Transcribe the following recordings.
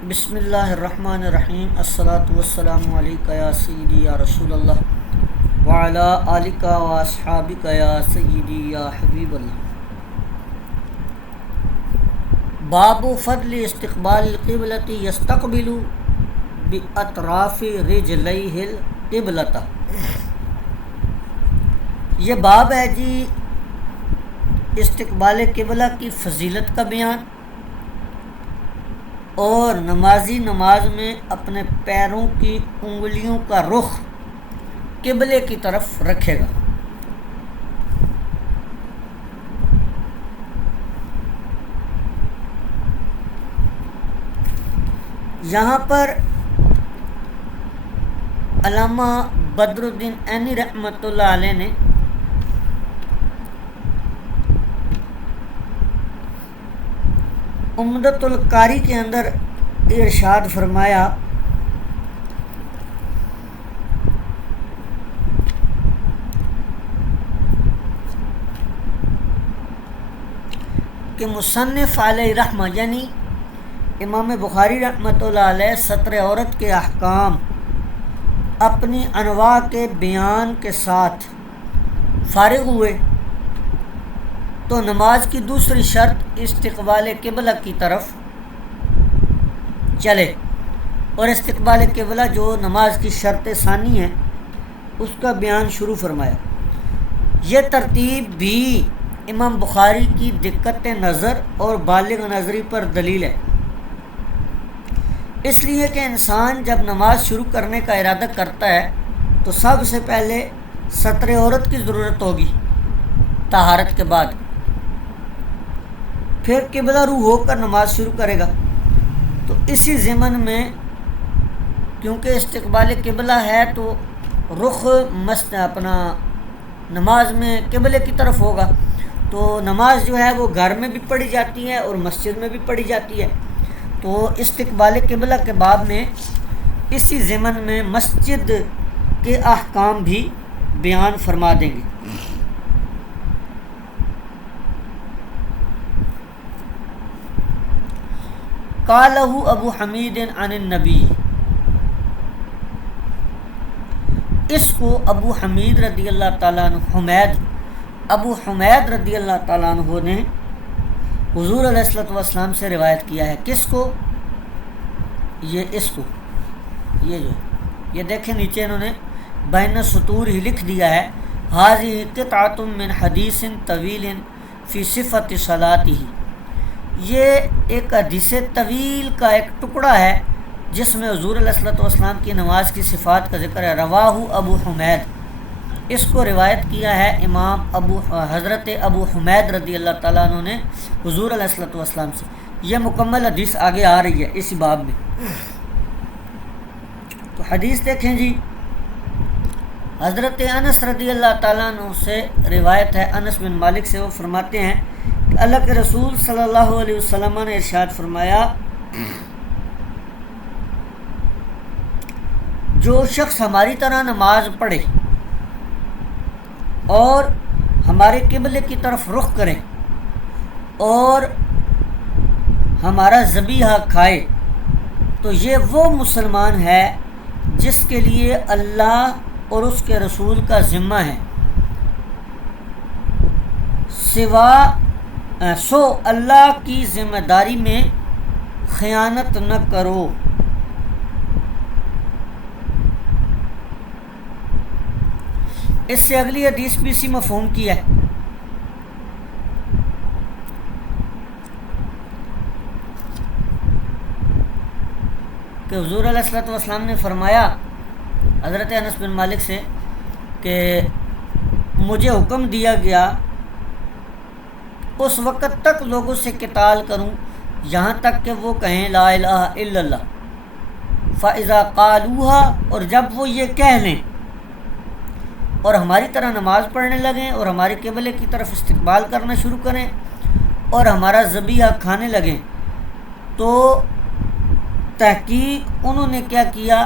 بسم اللہ الرحمن الرحیم الصلاۃ والسلام علیکہ یا سیدی یا رسول اللہ وعلی آلکہ و اصحابکہ یا سیدی یا حبیب اللہ۔ باب فضل استقبال القبلۃ یستقبل باطراف رجلیہ القبلۃ۔ یہ باب ہے جی استقبال قبلہ کی فضیلت کا بیان اور نمازی نماز میں اپنے پیروں کی انگلیوں کا رخ قبلے کی طرف رکھے گا۔ یہاں پر علامہ بدر الدین عینی رحمۃ اللہ علیہ نے عمدۃ القاری کے اندر ارشاد فرمایا کہ مصنف علیہ رحمہ یعنی امام بخاری رحمۃ اللہ علیہ ستر عورت کے احکام اپنی انواع کے بیان کے ساتھ فارغ ہوئے تو نماز کی دوسری شرط استقبال قبلہ کی طرف چلے، اور استقبال قبلہ جو نماز کی شرط ثانی ہے اس کا بیان شروع فرمایا۔ یہ ترتیب بھی امام بخاری کی دقت نظر اور بالغ نظری پر دلیل ہے، اس لیے کہ انسان جب نماز شروع کرنے کا ارادہ کرتا ہے تو سب سے پہلے ستر عورت کی ضرورت ہوگی طہارت کے بعد، پھر قبلہ رو ہو کر نماز شروع کرے گا۔ تو اسی ضمن میں کیونکہ استقبال قبلہ ہے تو رخ اپنا نماز میں قبلے کی طرف ہوگا، تو نماز جو ہے وہ گھر میں بھی پڑھی جاتی ہے اور مسجد میں بھی پڑھی جاتی ہے، تو استقبال قبلہ کے باب میں اسی ضمن میں مسجد کے احکام بھی بیان فرما دیں گے۔ قالہ ابو حمید عن النبی، اس کو ابو حمید رضی اللہ تعالیٰ عنہ ابو حمید رضی اللہ تعالیٰ عنہ نے حضور علیہ الصلوۃ والسلام سے روایت کیا ہے۔ کس کو؟ اس کو یہ دیکھیں نیچے انہوں نے بین سطور ہی لکھ دیا ہے، ھذہ قطعۃ من حدیث طویل فی صفۃ صلاتہ، یہ ایک حدیث طویل کا ایک ٹکڑا ہے جس میں حضور علیہ الصلوۃ والسلام کی نماز کی صفات کا ذکر ہے۔ رواہ ابو حمید، اس کو روایت کیا ہے امام حضرت ابو حمید رضی اللہ تعالیٰ عنہ نے حضور علیہ الصلوۃ والسلام سے۔ یہ مکمل حدیث آگے آ رہی ہے اسی باب میں، تو حدیث دیکھیں جی۔ حضرت انس رضی اللہ تعالیٰ عنہ سے روایت ہے، انس بن مالک سے، وہ فرماتے ہیں کہ اللہ کے رسول صلی اللہ علیہ وسلم نے ارشاد فرمایا، جو شخص ہماری طرح نماز پڑھے اور ہمارے قبلے کی طرف رخ کرے اور ہمارا ذبیحہ کھائے تو یہ وہ مسلمان ہے جس کے لیے اللہ اور اس کے رسول کا ذمہ ہے، سو اللہ کی ذمہ داری میں خیانت نہ کرو۔ اس سے اگلی حدیث بھی اسی مفہوم کی ہے۔ کہ حضور علیہ الصلوۃ والسلام نے فرمایا حضرت انس بن مالک سے کہ مجھے حکم دیا گیا اس وقت تک لوگوں سے قتال کروں یہاں تک کہ وہ کہیں لا الہ الا اللہ، فاذا قالوها، اور جب وہ یہ کہہ لیں اور ہماری طرح نماز پڑھنے لگیں اور ہمارے قبلے کی طرف استقبال کرنا شروع کریں اور ہمارا ذبیحہ کھانے لگیں، تو تحقیق انہوں نے کیا کیا،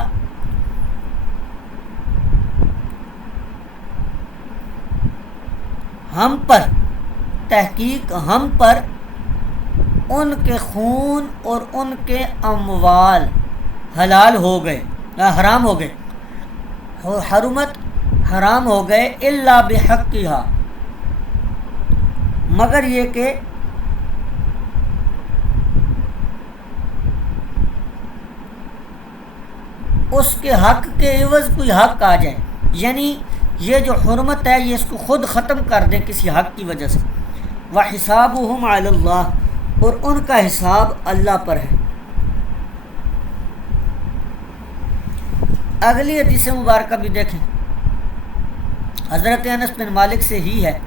ہم پر ان کے خون اور ان کے اموال حلال ہو گئے، حرام ہو گئے، حرمت حرام ہو گئے، الا بحقھا، مگر یہ کہ اس کے حق کے عوض کوئی حق آ جائے، یعنی یہ جو حرمت ہے یہ اس کو خود ختم کر دیں کسی حق کی وجہ سے۔ وَحِسَابُهُمْ عَلَى اللَّهِ، اور ان کا حساب اللہ پر ہے۔ اگلی حدیث مبارکہ بھی دیکھیں، حضرت انس بن مالک سے ہی ہے۔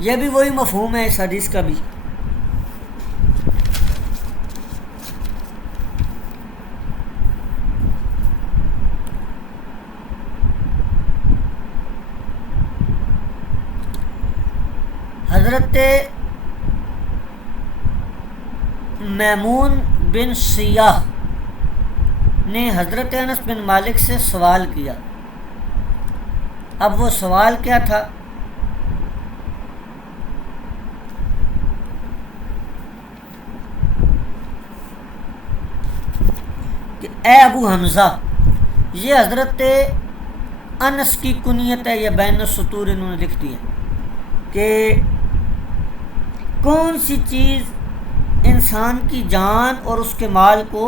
یہ بھی وہی مفہوم ہے اس حدیث کا بھی۔ حضرت میمون بن سیاح نے حضرت انس بن مالک سے سوال کیا۔ اب وہ سوال کیا تھا کہ اے ابو حمزہ، یہ حضرت انس کی کنیت ہے، یہ بین السطور انہوں نے لکھ دی ہے کہ کون سی چیز انسان کی جان اور اس کے مال کو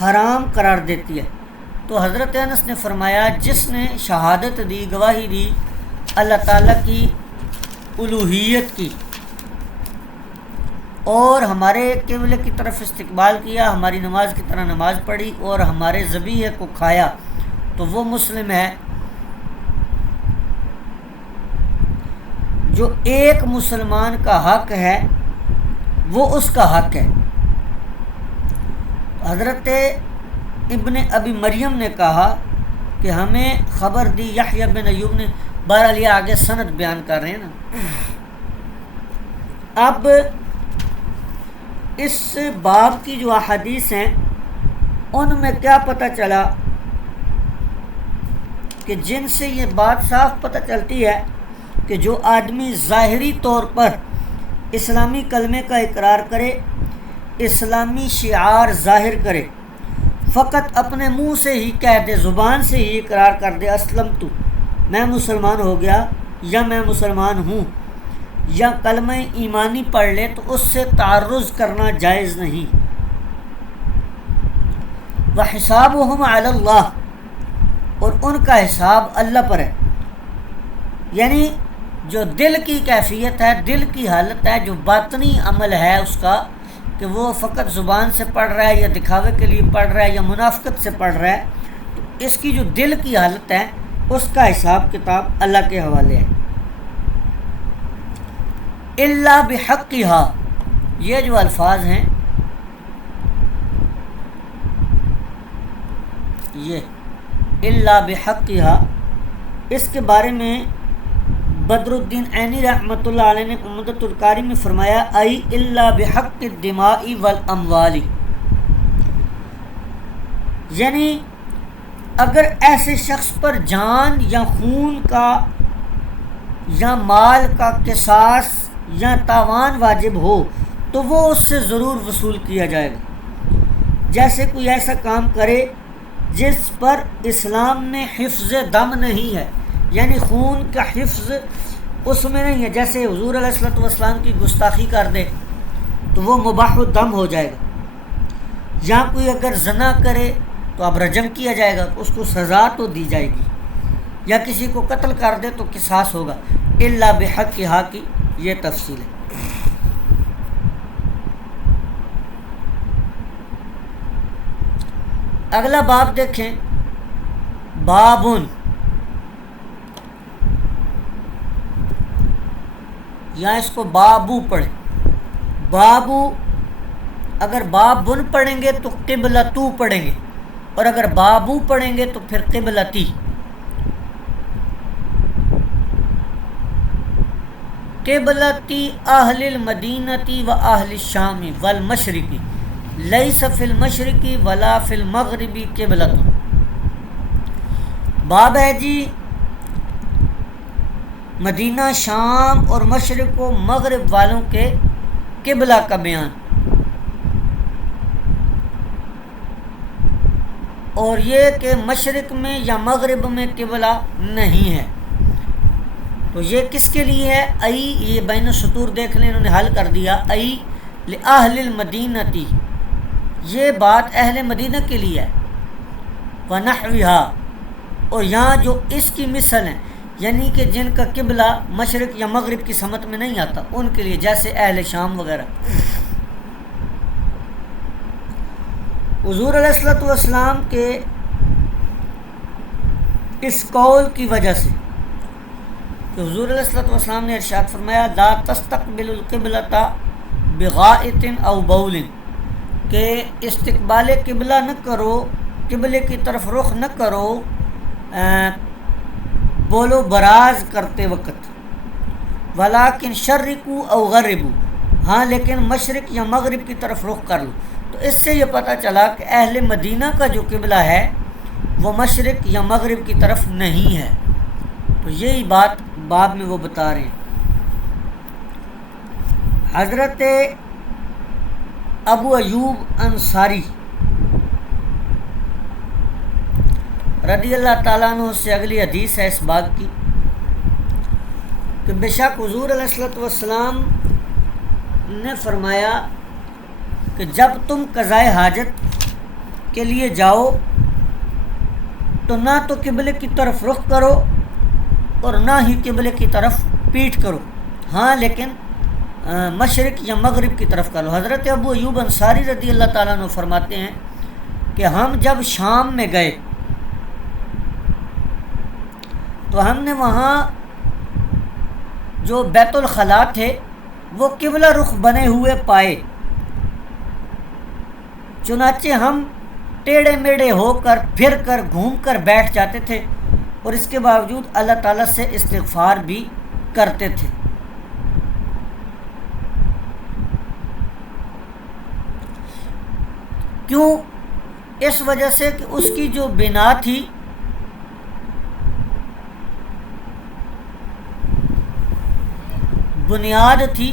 حرام قرار دیتی ہے؟ تو حضرت انس نے فرمایا جس نے شہادت دی، گواہی دی اللہ تعالیٰ کی الوہیت کی، اور ہمارے قبلے کی طرف استقبال کیا، ہماری نماز کی طرح نماز پڑھی اور ہمارے ذبیحے کو کھایا، تو وہ مسلم ہے۔ جو ایک مسلمان کا حق ہے وہ اس کا حق ہے۔ حضرت ابن ابی مریم نے کہا کہ ہمیں خبر دی یحییٰ بن ایوب نے، بہرحال یہ آگے سند بیان کر رہے ہیں نا۔ اب اس باب کی جو احادیث ہیں ان میں کیا پتہ چلا کہ جن سے یہ بات صاف پتہ چلتی ہے کہ جو آدمی ظاہری طور پر اسلامی کلمے کا اقرار کرے، اسلامی شعار ظاہر کرے، فقط اپنے منہ سے ہی کہہ دے، زبان سے ہی اقرار کر دے اسلمت، میں مسلمان ہو گیا یا میں مسلمان ہوں، یا کلمہ ایمانی پڑھ لے، تو اس سے تعرض کرنا جائز نہیں۔ وَحِسَابُهُمْ عَلَى اللَّهِ، اور ان کا حساب اللہ پر ہے، یعنی جو دل کی کیفیت ہے، دل کی حالت ہے، جو باطنی عمل ہے اس کا، کہ وہ فقط زبان سے پڑھ رہا ہے یا دکھاوے کے لیے پڑھ رہا ہے یا منافقت سے پڑھ رہا ہے، تو اس کی جو دل کی حالت ہے اس کا حساب کتاب اللہ کے حوالے ہے۔ الا بحقھا، یہ جو الفاظ ہیں یہ الا بحقھا، اس کے بارے میں بدر الدین عینی رحمۃ اللہ علیہ نے عمدۃ القاری میں فرمایا ای الا بحق الدماء والاموال، یعنی اگر ایسے شخص پر جان یا خون کا یا مال کا قصاص یا تاوان واجب ہو تو وہ اس سے ضرور وصول کیا جائے گا۔ جیسے کوئی ایسا کام کرے جس پر اسلام میں حفظ دم نہیں ہے، یعنی خون کا حفظ اس میں نہیں ہے، جیسے حضور علیہ الصلوۃ والسلام کی گستاخی کر دے تو وہ مباح الدم ہو جائے گا، یا کوئی اگر زنا کرے تو اب رجم کیا جائے گا، اس کو سزا تو دی جائے گی، یا کسی کو قتل کر دے تو قصاص ہوگا۔ الا بحقھا کی یہ تفصیل ہے۔ اگلا باب دیکھیں، بابن، یا اس کو بابو پڑھیں، بابو، اگر بابن پڑھیں گے تو قبلتو پڑھیں گے، اور اگر بابو پڑھیں گے تو پھر قبلتی۔ قبلتی اہل المدینتی و اہل الشام والمشرقی لیس فی المشرقی ولا فی المغربی قبلۃ۔ باب ہے جی مدینہ، شام اور مشرق و مغرب والوں کے قبلہ کا بیان، اور یہ کہ مشرق میں یا مغرب میں قبلہ نہیں ہے۔ تو یہ کس کے لیے ہے؟ ای، یہ بین السطور دیکھ لیں، انہوں نے حل کر دیا، ای لأہل المدینتی، یہ بات اہل مدینہ کے لیے ہے، وَنَحْوِهَا، اور یہاں جو اس کی مثل ہیں، یعنی کہ جن کا قبلہ مشرق یا مغرب کی سمت میں نہیں آتا، ان کے لیے، جیسے اہل شام وغیرہ۔ حضور علیہ الصلوۃ والسلام کے اس قول کی وجہ سے کہ حضور علیہ الصلوۃ والسلام نے ارشاد فرمایا لا تستقبل القبلۃ بغائط او بول، کہ استقبال قبلہ نہ کرو، قبلے کی طرف رخ نہ کرو بول و براز کرتے وقت، ولیکن شرقوا او غربوا، ہاں لیکن مشرق یا مغرب کی طرف رخ کر لو۔ تو اس سے یہ پتہ چلا کہ اہل مدینہ کا جو قبلہ ہے وہ مشرق یا مغرب کی طرف نہیں ہے۔ تو یہی بات باب میں وہ بتا رہے ہیں۔ حضرت ابو ایوب انصاری رضی اللہ تعالیٰ عنہ سے اگلی حدیث ہے اس باب کی کہ بے شک حضور علیہ الصلوۃ والسلام نے فرمایا کہ جب تم قضائے حاجت کے لیے جاؤ تو نہ تو قبلے کی طرف رخ کرو اور نہ ہی قبلے کی طرف پیٹھ کرو، ہاں لیکن مشرق یا مغرب کی طرف کرو۔ حضرت ابو ایوب انصاری رضی اللہ تعالیٰ عنہ فرماتے ہیں کہ ہم جب شام میں گئے تو ہم نے وہاں جو بیت الخلاء تھے وہ قبلہ رخ بنے ہوئے پائے، چنانچہ ہم ٹیڑھے میڑھے ہو کر پھر کر گھوم کر بیٹھ جاتے تھے اور اس کے باوجود اللہ تعالیٰ سے استغفار بھی کرتے تھے۔ کیوں؟ اس وجہ سے کہ اس کی جو بنا تھی بنیاد تھی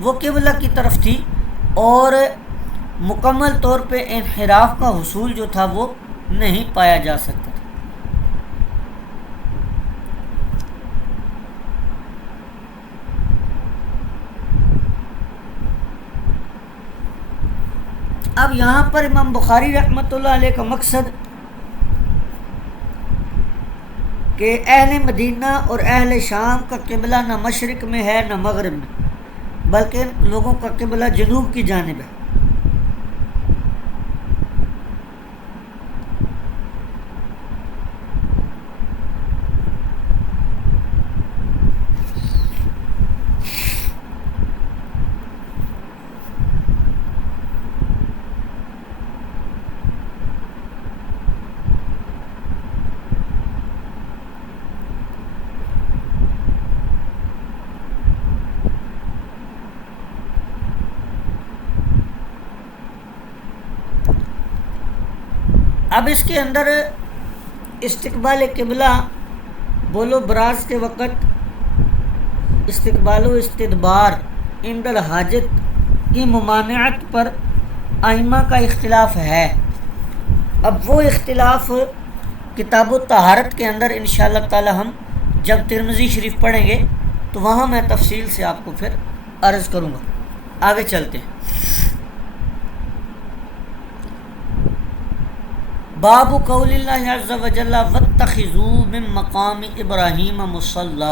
وہ قبلہ کی طرف تھی، اور مکمل طور پہ انحراف کا حصول جو تھا وہ نہیں پایا جا سکتا تھا۔ اب یہاں پر امام بخاری رحمۃ اللہ علیہ کا مقصد کہ اہل مدینہ اور اہل شام کا قبلہ نہ مشرق میں ہے نہ مغرب میں، بلکہ ان لوگوں کا قبلہ جنوب کی جانب ہے۔ اب اس کے اندر استقبال قبلہ بول و براز کے وقت استقبال و استدبار عند الحاجت کی ممانعت پر ائمہ کا اختلاف ہے۔ اب وہ اختلاف کتاب الطہارت کے اندر انشاءاللہ تعالی ہم جب ترمذی شریف پڑھیں گے تو وہاں میں تفصیل سے آپ کو پھر عرض کروں گا۔ آگے چلتے ہیں۔ باب قول اللہ عز و جل واتخذوا من مقام ابراہیم مصلی،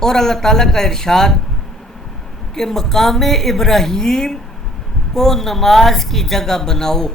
اور اللہ تعالیٰ کا ارشاد کہ مقام ابراہیم کو نماز کی جگہ بناؤ۔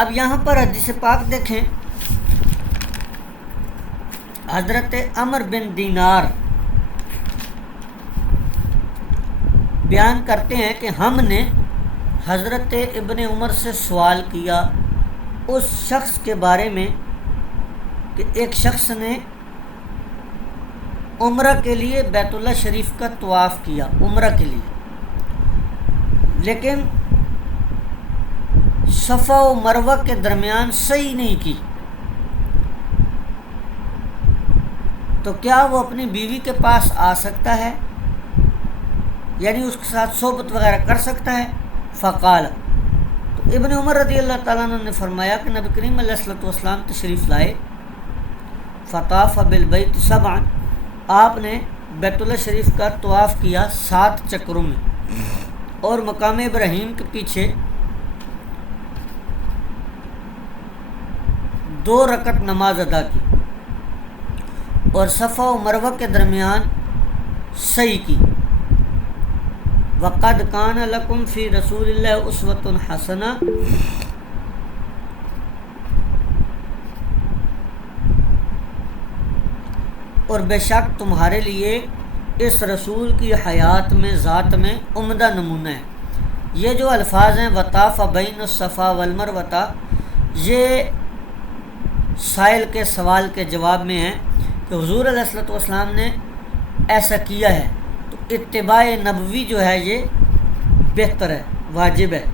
اب یہاں پر حدیث پاک دیکھیں، حضرت عمر بن دینار بیان کرتے ہیں کہ ہم نے حضرت ابن عمر سے سوال کیا اس شخص کے بارے میں کہ ایک شخص نے عمرہ کے لیے بیت اللہ شریف کا طواف کیا عمرہ کے لیے، لیکن صفا و مروہ کے درمیان صحیح نہیں کی، تو کیا وہ اپنی بیوی کے پاس آ سکتا ہے، یعنی اس کے ساتھ صحبت وغیرہ کر سکتا ہے؟ فقال، تو ابن عمر رضی اللہ تعالیٰ عنہ نے فرمایا کہ نبی کریم علیہ الصلوۃ والسلام تشریف لائے، فطاف بالبیت سبعا، آپ نے بیت اللہ شریف کا طواف کیا 7 چکروں میں، اور مقام ابراہیم کے پیچھے 2 رکعت نماز ادا کی، اور صفا و مروہ کے درمیان سعی کی۔ وقد کان لکم فی رسول اللہ اسوۃ حسنہ، اور بے شک تمہارے لیے اس رسول کی حیات میں ذات میں عمدہ نمونہ ہے۔ یہ جو الفاظ ہیں وطاف بین الصفا والمروہ، یہ سائل کے سوال کے جواب میں ہیں کہ حضور علیہ الصلوۃ والسلام نے ایسا کیا ہے، تو اتباع نبوی جو ہے یہ بہتر ہے، واجب ہے۔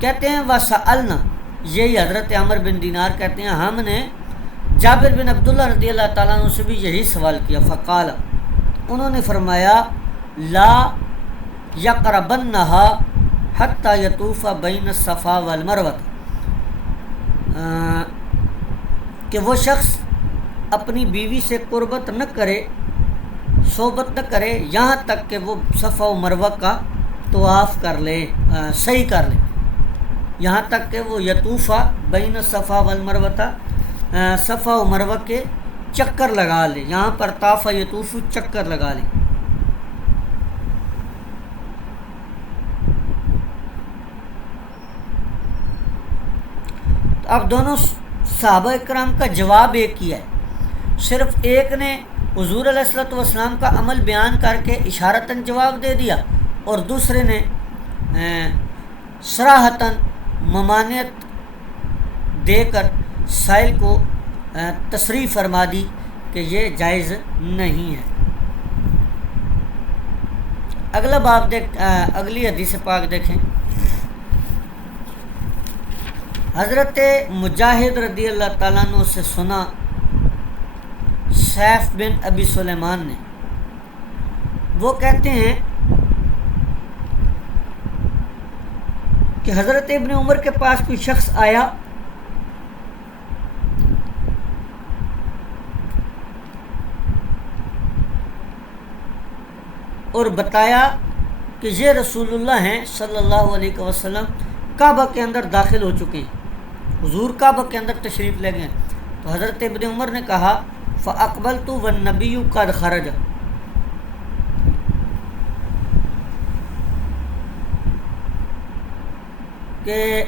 کہتے ہیں وَسَأَلْنَا، یہی حضرت عمر بن دینار کہتے ہیں ہم نے جابر بن عبداللہ رضی اللہ تعالیٰ عنہ سے بھی یہی سوال کیا، فقال، انہوں نے فرمایا لا یقربنها حتی یطوف بین الصفا والمروہ، کہ وہ شخص اپنی بیوی سے قربت نہ کرے، صحبت نہ کرے، یہاں تک کہ وہ صفا و مروہ کا طواف کر لے، صحیح کر لے، یہاں تک کہ وہ یطوفہ بین الصفا والمروہ، صفا و مروہ کے چکر لگا لے، یہاں پر طافہ یطوف چکر لگا لے۔ اب دونوں صحابہ اکرام کا جواب ایک ہی ہے، صرف ایک نے حضور علیہ الصلوۃ والسلام کا عمل بیان کر کے اشارتاً جواب دے دیا، اور دوسرے نے صراحتاً ممانعت دے کر سائل کو تصریح فرما دی کہ یہ جائز نہیں ہے۔ اگلا باب اگلی حدیث پاک دیکھیں۔ حضرت مجاہد رضی اللہ تعالیٰ عنہ سے سنا سیف بن ابی سلیمان نے، وہ کہتے ہیں کہ حضرت ابن عمر کے پاس کوئی شخص آیا اور بتایا کہ یہ رسول اللہ ہیں صلی اللہ علیہ وسلم کعبہ کے اندر داخل ہو چکے ہیں، حضور کعبہ کے اندر تشریف لے گئے۔ تو حضرت ابن عمر نے کہا فَأَقْبَلْتُ وَالنَّبِيُّ قَدْ خَرَجَ، کہ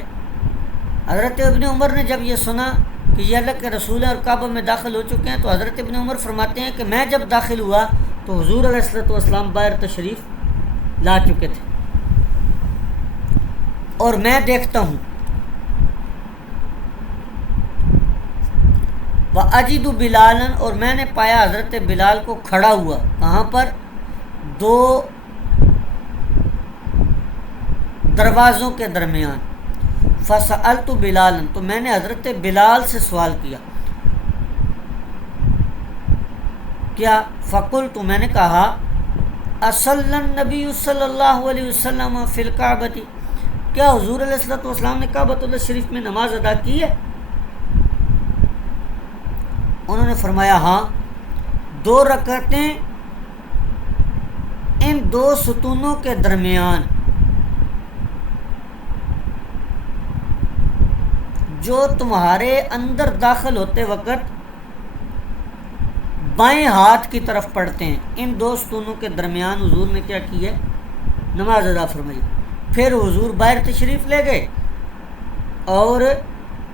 حضرت ابن عمر نے جب یہ سنا کہ یہ اللہ کے رسول ہیں اور کعبہ میں داخل ہو چکے ہیں، تو حضرت ابن عمر فرماتے ہیں کہ میں جب داخل ہوا تو حضور علیہ الصلوۃ والسلام باہر تشریف لا چکے تھے، اور میں دیکھتا ہوں وَأَجِدُ بِلَالًا، اور میں نے پایا حضرت بلال کو کھڑا ہوا، کہاں پر؟ 2 دروازوں کے درمیان۔ فَسَأَلْتُ بِلَالًا، تو میں نے حضرت بلال سے سوال کیا، کیا؟ فَقُلْتُ، میں نے کہا أَصَلَّى النَّبِيُّ صلی اللہ علیہ وسلم فِي الْكَعْبَةِ، کیا حضور علیہ الصلوۃ والسلام نے کعبۃ اللہ شریف میں نماز ادا کی ہے؟ انہوں نے فرمایا ہاں، 2 رکعتیں ان 2 ستونوں کے درمیان، جو تمہارے اندر داخل ہوتے وقت بائیں ہاتھ کی طرف پڑھتے ہیں، ان 2 ستونوں کے درمیان حضور نے کیا کی ہے؟ نماز ادا فرمائی۔ پھر حضور باہر تشریف لے گئے اور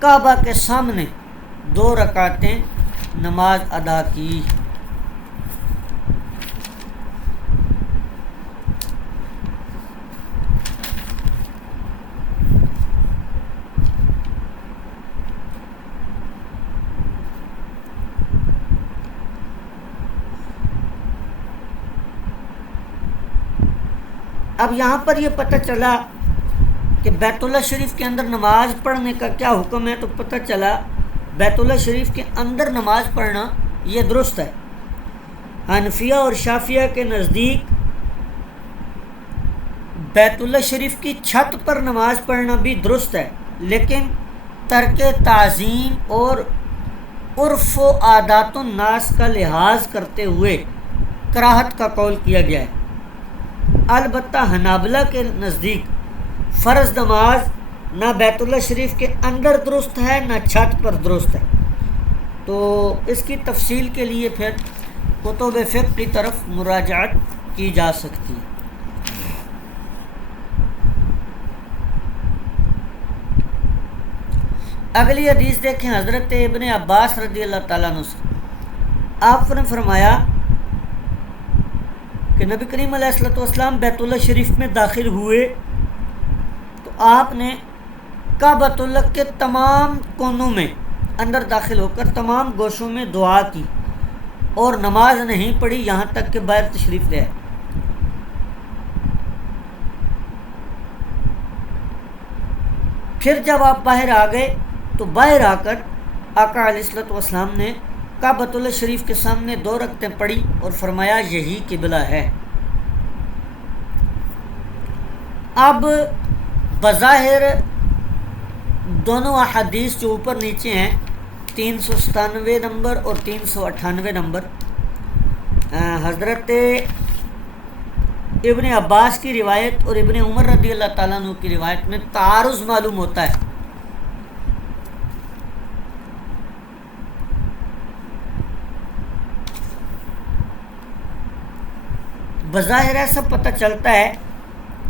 کعبہ کے سامنے 2 رکعتیں نماز ادا کی۔ اب یہاں پر یہ پتہ چلا کہ بیت اللہ شریف کے اندر نماز پڑھنے کا کیا حکم ہے، تو پتہ چلا بیت اللہ شریف کے اندر نماز پڑھنا یہ درست ہے۔ حنفیہ اور شافعیہ کے نزدیک بیت اللہ شریف کی چھت پر نماز پڑھنا بھی درست ہے، لیکن ترک تعظیم اور عرف و عادات الناس کا لحاظ کرتے ہوئے کراہت کا قول کیا گیا ہے۔ البتہ حنابلہ کے نزدیک فرض نماز نہ بیت اللہ شریف کے اندر درست ہے نہ چھت پر درست ہے، تو اس کی تفصیل کے لیے پھر کتب فقہ کی طرف مراجعت کی جا سکتی ہے۔ اگلی حدیث دیکھیں، حضرت ابن عباس رضی اللہ تعالیٰ عنہ سے آپ نے فرمایا کہ نبی کریم علیہ الصلوۃ والسلام بیت اللہ شریف میں داخل ہوئے تو آپ نے کعبۃ اللہ کے تمام کونوں میں اندر داخل ہو کر تمام گوشوں میں دعا کی اور نماز نہیں پڑھی یہاں تک کہ باہر تشریف لے آئے۔ پھر جب آپ باہر آ گئے تو باہر آ کر آقا علیہ الصلوۃ والسلام نے کعبۃ اللہ شریف کے سامنے 2 رکعتیں پڑھی اور فرمایا یہی قبلہ ہے۔ اب بظاہر دونوں احادیث جو اوپر نیچے ہیں 397 نمبر اور 398 نمبر، حضرت ابن عباس کی روایت اور ابن عمر رضی اللہ تعالیٰ عنہ کی روایت میں تعارض معلوم ہوتا ہے۔ بظاہر ایسا پتہ چلتا ہے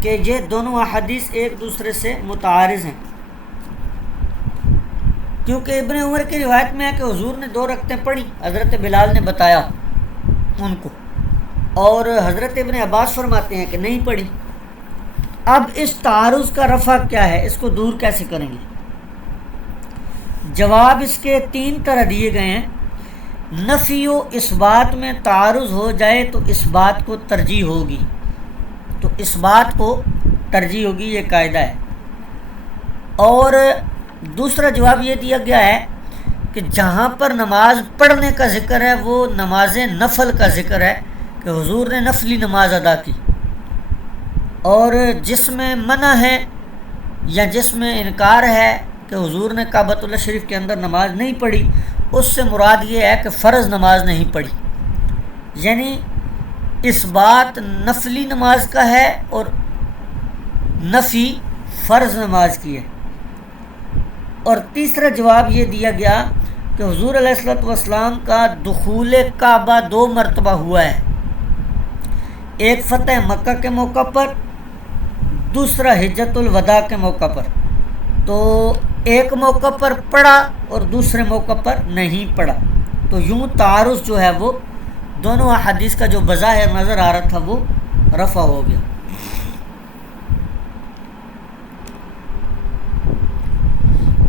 کہ یہ دونوں احادیث ایک دوسرے سے متعارض ہیں، کیونکہ ابن عمر کی روایت میں ہے کہ حضور نے 2 رکعتیں پڑھی، حضرت بلال نے بتایا ان کو، اور حضرت ابن عباس فرماتے ہیں کہ نہیں پڑھی۔ اب اس تعارض کا رفع کیا ہے، اس کو دور کیسے کریں گے؟ جواب اس کے 3 طرح دیے گئے ہیں۔ نفی و اس بات میں تعارض ہو جائے تو اس بات کو ترجیح ہوگی، تو اس بات کو ترجیح ہوگی، یہ قاعدہ ہے۔ اور دوسرا جواب یہ دیا گیا ہے کہ جہاں پر نماز پڑھنے کا ذکر ہے وہ نماز نفل کا ذکر ہے کہ حضور نے نفلی نماز ادا کی، اور جس میں منع ہے یا جس میں انکار ہے کہ حضور نے کعبۃ اللہ شریف کے اندر نماز نہیں پڑھی، اس سے مراد یہ ہے کہ فرض نماز نہیں پڑھی، یعنی اس بات نفلی نماز کا ہے اور نفی فرض نماز کی ہے۔ اور تیسرا جواب یہ دیا گیا کہ حضور علیہ الصلوۃ والسلام کا دخول کعبہ 2 مرتبہ ہوا ہے، ایک فتح مکہ کے موقع پر، دوسرا حجۃ الوداع کے موقع پر، تو ایک موقع پر پڑھا اور دوسرے موقع پر نہیں پڑھا، تو یوں تعارض جو ہے وہ دونوں احادیث کا جو بظاہر نظر آ رہا تھا وہ رفع ہو گیا۔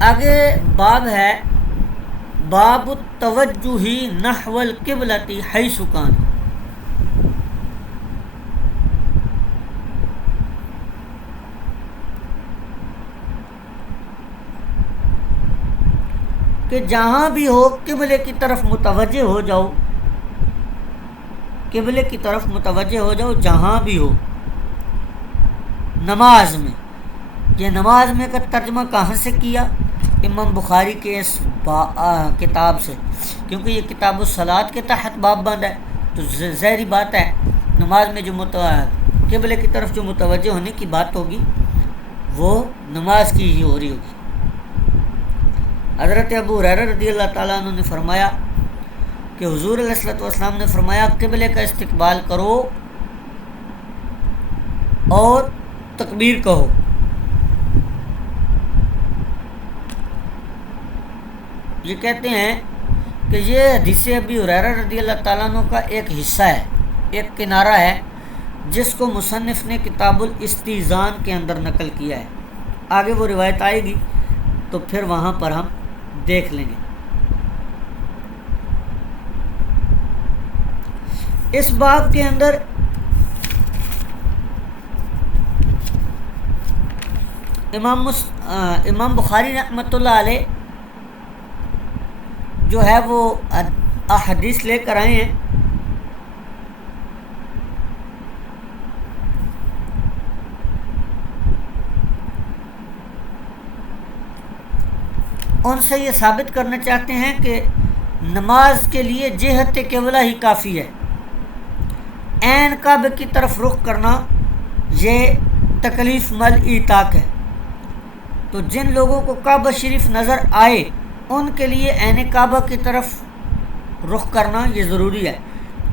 آگے باب ہے باب التوجہ نحو القبلۃ حیث کان۔ کہ جہاں بھی ہو قبلے کی طرف متوجہ ہو جاؤ، قبلے کی طرف متوجہ ہو جاؤ جہاں بھی ہو نماز میں۔ یہ نماز میں کا ترجمہ کہاں سے کیا؟ امام بخاری کے اس کتاب سے، کیونکہ یہ کتاب الصلاۃ کے تحت باب بند ہے، تو ظاہری بات ہے نماز میں جو قبلے کی طرف جو متوجہ ہونے کی بات ہوگی وہ نماز کی ہی ہو رہی ہوگی۔ حضرت ابو ہریرہ رضی اللہ تعالیٰ عنہ نے فرمایا کہ حضور علیہ الصلوۃ والسلام نے فرمایا قبلے کا استقبال کرو اور تکبیر کہو۔ یہ کہتے ہیں کہ یہ حدیث ابی ہریرہ رضی اللہ تعالیٰ عنہ کا ایک حصہ ہے، ایک کنارہ ہے، جس کو مصنف نے کتاب الاستیزان کے اندر نقل کیا ہے۔ آگے وہ روایت آئے گی تو پھر وہاں پر ہم دیکھ لیں گے۔ اس باب کے اندر امام بخاری رحمۃ اللہ علیہ جو ہے وہ احادیث لے کر آئے ہیں۔ ان سے یہ ثابت کرنا چاہتے ہیں کہ نماز کے لیے جہت قبلہ ہی کافی ہے۔ عین کعبہ کی طرف رخ کرنا یہ تکلیف مل ایتاک ہے، تو جن لوگوں کو کعبہ شریف نظر آئے ان کے لیے عین کعبہ کی طرف رخ کرنا یہ ضروری ہے،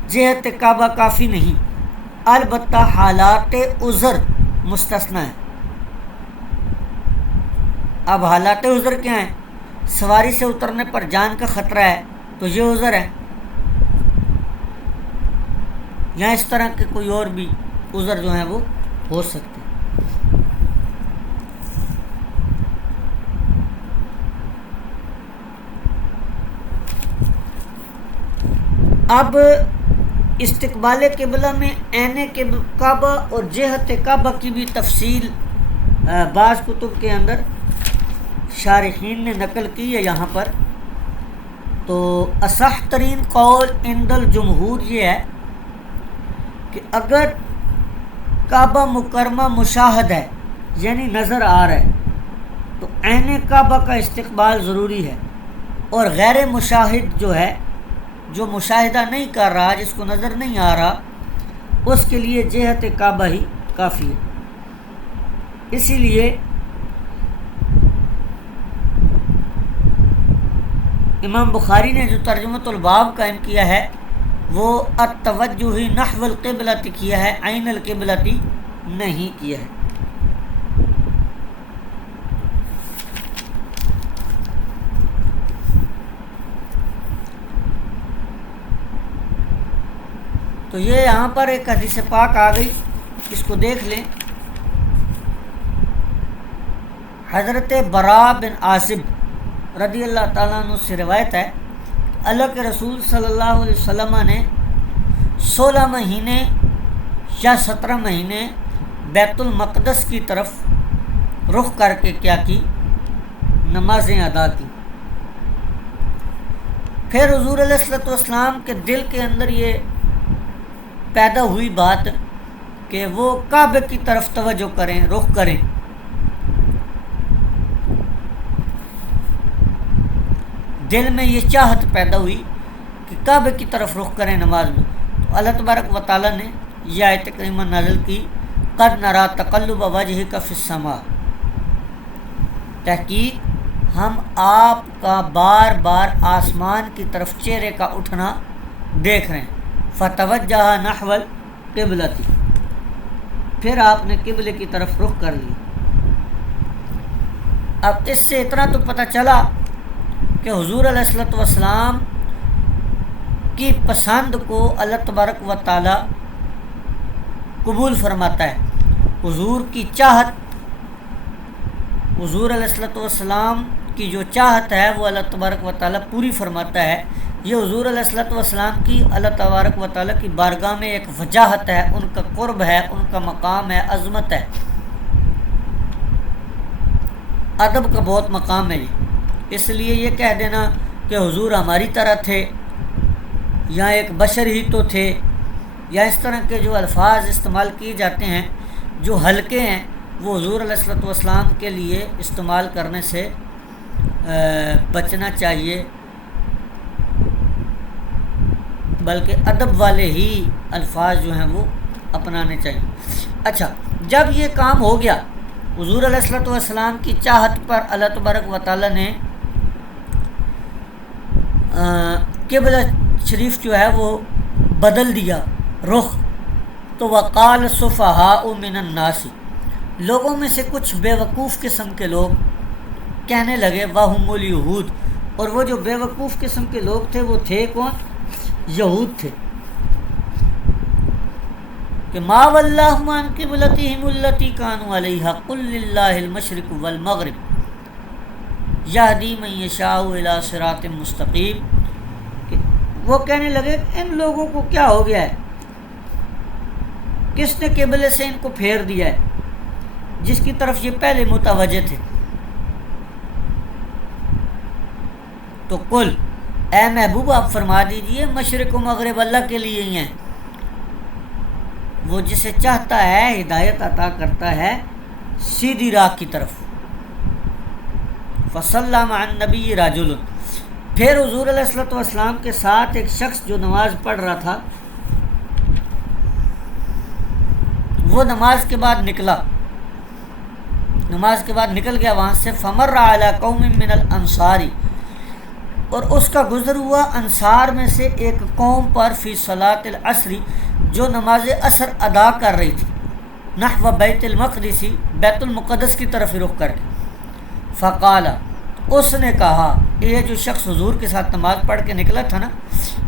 جہت کعبہ کافی نہیں، البتہ حالات عذر مستثنیٰ ہیں۔ اب حالات عذر کیا ہیں؟ سواری سے اترنے پر جان کا خطرہ ہے تو یہ عذر ہے، یا اس طرح کے کوئی اور بھی عذر جو ہیں وہ ہو سکتے ہیں۔ اب استقبال قبلہ میں عین کعبہ اور جہت کعبہ کی بھی تفصیل بعض کتب کے اندر شارحین نے نقل کی ہے۔ یہاں پر تو اصح ترین قول عند الجمہور یہ ہے کہ اگر کعبہ مکرمہ مشاہد ہے یعنی نظر آ رہا ہے تو عین کعبہ کا استقبال ضروری ہے، اور غیر مشاہد جو ہے، جو مشاہدہ نہیں کر رہا، جس کو نظر نہیں آ رہا، اس کے لیے جہت کعبہ ہی کافی ہے۔ اسی لیے امام بخاری نے جو ترجمۃ الباب قائم کیا ہے وہ التوجہ نحو القبلۃ کیا ہے، عین القبلۃ نہیں کیا ہے۔ تو یہ یہاں پر ایک حدیث پاک آ گئی، اس کو دیکھ لیں۔ حضرت براء بن عازب رضی اللہ تعالیٰ عنہ سے روایت ہے، اللہ کے رسول صلی اللہ علیہ وسلم نے 16 مہینے یا 17 مہینے بیت المقدس کی طرف رخ کر کے کیا کی؟ نمازیں ادا کی۔ پھر حضور علیہ الصلوۃ والسلام کے دل کے اندر یہ پیدا ہوئی بات کہ وہ کعبے کی طرف توجہ کریں، رخ کریں۔ دل میں یہ چاہت پیدا ہوئی کہ کعبے کی طرف رخ کریں نماز میں، تو اللہ تبارک و تعالیٰ نے یہ آیت کریمہ نازل کی، قد نرا تقلب وجہک فی السماء، تحقیق ہم آپ کا بار بار آسمان کی طرف چہرے کا اٹھنا دیکھ رہے ہیں، فتوجہ نحو القبلۃ، پھر آپ نے قبلے کی طرف رخ کر لی۔ اب اس سے اتنا تو پتہ چلا کہ حضور علیہ الصلوۃ والسلام کی پسند کو اللہ تبارک و تعالی قبول فرماتا ہے۔ حضور کی چاہت، حضور علیہ الصلوۃ والسلام کی جو چاہت ہے وہ اللہ تبارک و تعالی پوری فرماتا ہے۔ یہ حضور علیہ الصلوۃ والسلام کی اللہ تبارک و تعالی کی بارگاہ میں ایک وجاہت ہے، ان کا قرب ہے، ان کا مقام ہے، عظمت ہے، ادب کا بہت مقام ہے یہ۔ اس لیے یہ کہہ دینا کہ حضور ہماری طرح تھے یا ایک بشر ہی تو تھے، یا اس طرح کے جو الفاظ استعمال کیے جاتے ہیں جو ہلکے ہیں، وہ حضور علیہ الصلوۃ والسلام کے لیے استعمال کرنے سے بچنا چاہیے، بلکہ ادب والے ہی الفاظ جو ہیں وہ اپنانے چاہیے۔ اچھا، جب یہ کام ہو گیا، حضور علیہ الصلوۃ والسلام کی چاہت پر اللہ تبارک و تعالیٰ نے قبلہ شریف جو ہے وہ بدل دیا رخ، تو وقال السفہاء من الناس، لوگوں میں سے کچھ بے وقوف قسم کے لوگ کہنے لگے، وہم الیہود، اور وہ جو بے وقوف قسم کے لوگ تھے وہ تھے کون؟ یہود تھے کہ ما واللہم عن قبلتہم التی کانوا علیہا قل للہ المشرق والمغرب یہدی من یشاء الی صراط مستقیم. کہ وہ کہنے لگے ان لوگوں کو کیا ہو گیا ہے، کس نے قبلے سے ان کو پھیر دیا ہے جس کی طرف یہ پہلے متوجہ تھے. تو قل اے محبوب آپ فرما دیجئے مشرق و مغرب اللہ کے لیے ہی ہیں، وہ جسے چاہتا ہے ہدایت عطا کرتا ہے سیدھی راہ کی طرف. فصلی مع النبی رجل، پھر حضور علیہ الصلوۃ والسلام کے ساتھ ایک شخص جو نماز پڑھ رہا تھا وہ نماز کے بعد نکل گیا وہاں سے. فمر علی قوم من الانصار، اور اس کا گزر ہوا انصار میں سے ایک قوم پر فی صلاۃ العصر، جو نماز عصر ادا کر رہی تھی، نحو بیت المقدس، بیت المقدس کی طرف رخ کر کے. فقال، اس نے کہا، یہ جو شخص حضور کے ساتھ نماز پڑھ کے نکلا تھا نا،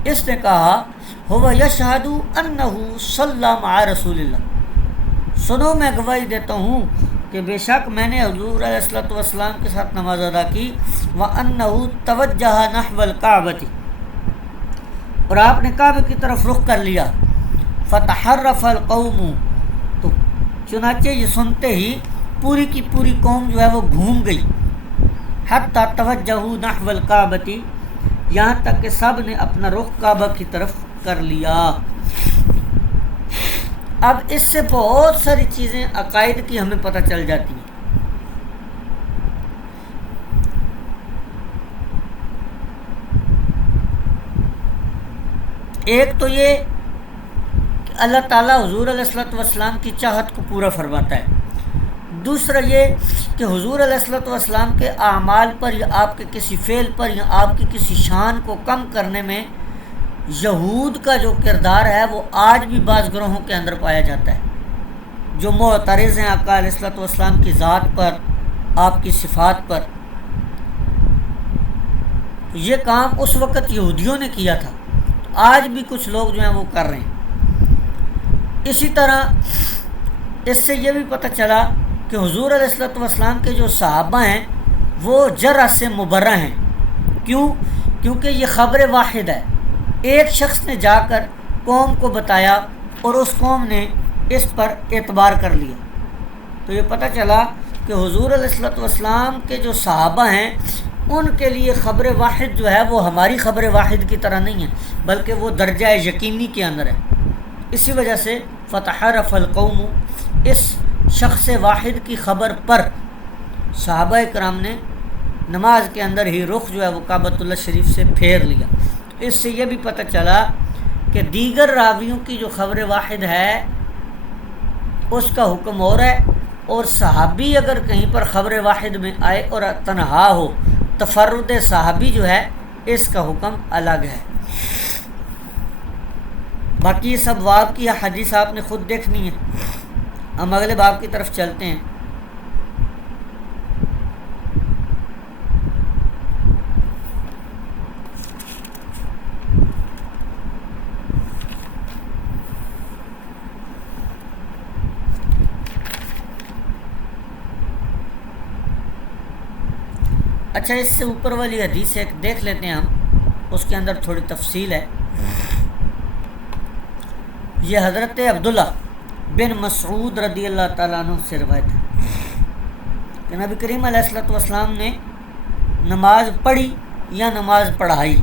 اس نے کہا هو یشہد انہ صلی مع رسول اللہ، سنو میں گواہی دیتا ہوں کہ بے شک میں نے حضور علیہ الصلوۃ والسلام کے ساتھ نماز ادا کی. وَأَنَّهُ تَوَجَّهَ نَحْوَ الْكَعْبَةِ، اور آپ نے کعبے کی طرف رخ کر لیا. فَتَحَرَّفَ الْقَوْمُ، تو چنانچہ یہ سنتے ہی پوری کی پوری قوم جو ہے وہ گھوم گئی. حَتَّى تَوَجَّهُ نَحْوَ الْكَعْبَةِ، یہاں تک کہ سب نے اپنا رخ کعبہ کی طرف کر لیا. اب اس سے بہت ساری چیزیں عقائد کی ہمیں پتہ چل جاتی ہیں. ایک تو یہ کہ اللہ تعالیٰ حضور علیہ الصلوۃ والسلام کی چاہت کو پورا فرماتا ہے. دوسرا یہ کہ حضور علیہ الصلوۃ والسلام کے اعمال پر یا آپ کے کسی فعل پر یا آپ کی کسی شان کو کم کرنے میں یہود کا جو کردار ہے وہ آج بھی بعض گروہوں کے اندر پایا جاتا ہے، جو معترض ہیں آقا علیہ الصلوۃ والسلام کی ذات پر، آپ کی صفات پر. یہ کام اس وقت یہودیوں نے کیا تھا، آج بھی کچھ لوگ جو ہیں وہ کر رہے ہیں. اسی طرح اس سے یہ بھی پتہ چلا کہ حضور علیہ الصلوۃ والسلام کے جو صحابہ ہیں وہ جرح سے مبرہ ہیں. کیونکہ یہ خبر واحد ہے، ایک شخص نے جا کر قوم کو بتایا اور اس قوم نے اس پر اعتبار کر لیا. تو یہ پتہ چلا کہ حضور علیہ الصلوۃ والسلام کے جو صحابہ ہیں ان کے لیے خبر واحد جو ہے وہ ہماری خبر واحد کی طرح نہیں ہے، بلکہ وہ درجہ یقینی کے اندر ہے. اسی وجہ سے فتحرف القوم، اس شخص واحد کی خبر پر صحابہ کرام نے نماز کے اندر ہی رخ جو ہے وہ کعبۃ اللہ شریف سے پھیر لیا. اس سے یہ بھی پتہ چلا کہ دیگر راویوں کی جو خبر واحد ہے اس کا حکم اور ہے، اور صحابی اگر کہیں پر خبر واحد میں آئے اور تنہا ہو، تفرد صحابی جو ہے اس کا حکم الگ ہے. باقی یہ سب باب کی حدیث آپ نے خود دیکھنی ہے. ہم اگلے باب کی طرف چلتے ہیں. اچھا، اس سے اوپر والی حدیث ایک دیکھ لیتے ہیں ہم، اس کے اندر تھوڑی تفصیل ہے. یہ حضرت عبداللہ بن مسعود رضی اللہ تعالیٰ عنہ سے روایت ہے کہ نبی کریم علیہ الصلوۃ والسلام نے نماز پڑھی یا نماز پڑھائی.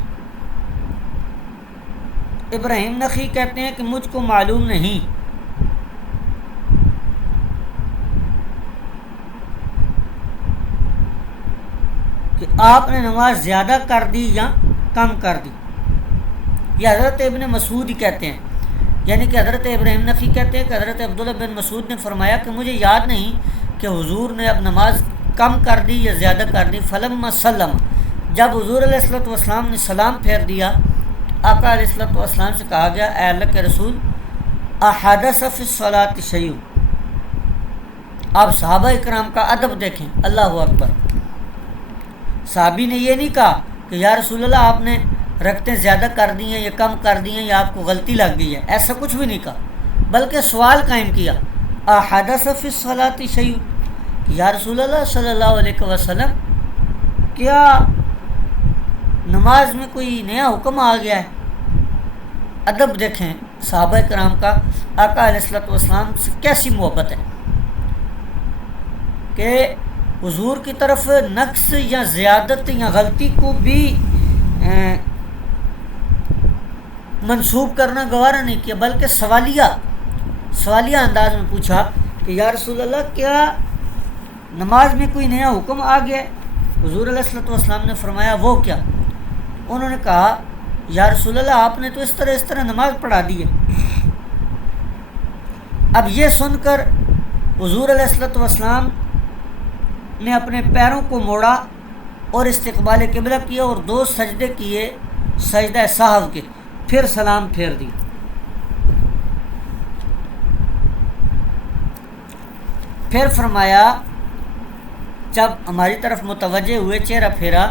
ابراہیم نخعی کہتے ہیں کہ مجھ کو معلوم نہیں کہ آپ نے نماز زیادہ کر دی یا کم کر دی. یہ حضرت ابن مسعود ہی کہتے ہیں، یعنی کہ حضرت ابراہیم نخعی کہتے ہیں کہ حضرت عبداللہ بن مسعود نے فرمایا کہ مجھے یاد نہیں کہ حضور نے اب نماز کم کر دی یا زیادہ کر دی. فلما سلم، جب حضور علیہ الصلوۃ والسلام نے سلام پھیر دیا، آقا علیہ الصلوۃ والسلام سے کہا گیا اے اللہ کے رسول، احدث فی الصلاۃ شیء. آپ صحابہ کرام کا ادب دیکھیں، اللہ اکبر. صحابی نے یہ نہیں کہا کہ یا رسول اللہ آپ نے رکعتیں زیادہ کر دی ہیں یا کم کر دی ہیں یا آپ کو غلطی لگ گئی ہے، ایسا کچھ بھی نہیں کہا، بلکہ سوال قائم کیا احدث فی الصلاۃ شیء، یا رسول اللہ صلی اللہ علیہ وسلم کیا نماز میں کوئی نیا حکم آ گیا ہے؟ ادب دیکھیں صحابہ کرام کا آقا علیہ الصلوۃ والسلام سے کیسی محبت ہے کہ حضور کی طرف نقص یا زیادت یا غلطی کو بھی منسوب کرنا گوارا نہیں کیا، بلکہ سوالیہ انداز میں پوچھا کہ یا رسول اللہ کیا نماز میں کوئی نیا حکم آ گیا ہے؟ حضور علیہ الصلوۃ والسلام نے فرمایا وہ کیا؟ انہوں نے کہا یا رسول اللہ آپ نے تو اس طرح نماز پڑھا دی ہے۔ اب یہ سن کر حضور علیہ الصلوۃ والسلام نے اپنے پیروں کو موڑا اور استقبال قبلہ کیا اور 2 سجدے کیے سجدہ سہو کے، پھر سلام پھیر دیا۔ پھر فرمایا جب ہماری طرف متوجہ ہوئے چہرہ پھیرا